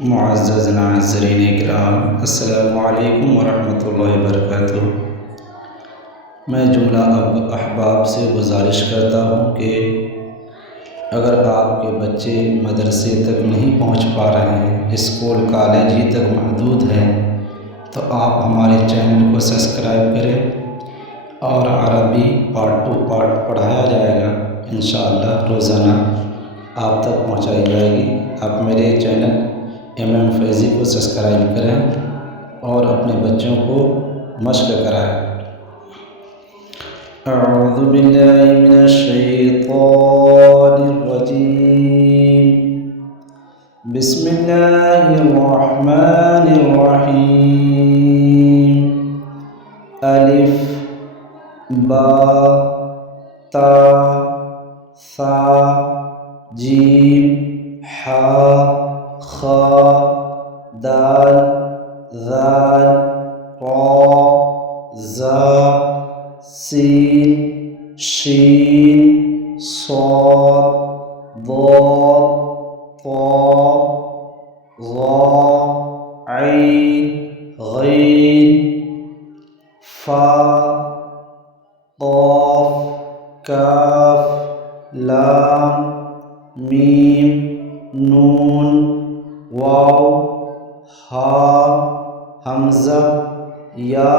मुअज़्ज़ज़ नाज़रीन इकराम, अस्सलामु अलैकुम वरहमतुल्लाहि वबरकातुहू। मैं जुमला अहबाब से गुजारिश करता हूँ कि अगर आपके बच्चे मदरसे तक नहीं पहुँच पा रहे हैं, स्कूल कॉलेज ही तक महदूद हैं, तो आप हमारे चैनल को सब्सक्राइब करें और अरबी पार्ट टू पार्ट पढ़ाया जाएगा। इंशाअल्लाह रोज़ाना आप तक पहुँचाई जाएगी। आप मेरे चैनल फैज़ी को सब्सक्राइब करें और अपने बच्चों को मश्क कराएं। अऊज़ु बिल्लाहि मिनश शैतानिर रजीम। बिस्मिल्लाहिर रहमानिर रहीम। अलिफ बा ता सा जीम हा खा दाल ज़ाल रा ज़ा सीन शीन साद ज़ाद ता ज़ा ऐन गैन फा क़ाफ काफ लाम मीम नून वाव हा हमज़ा या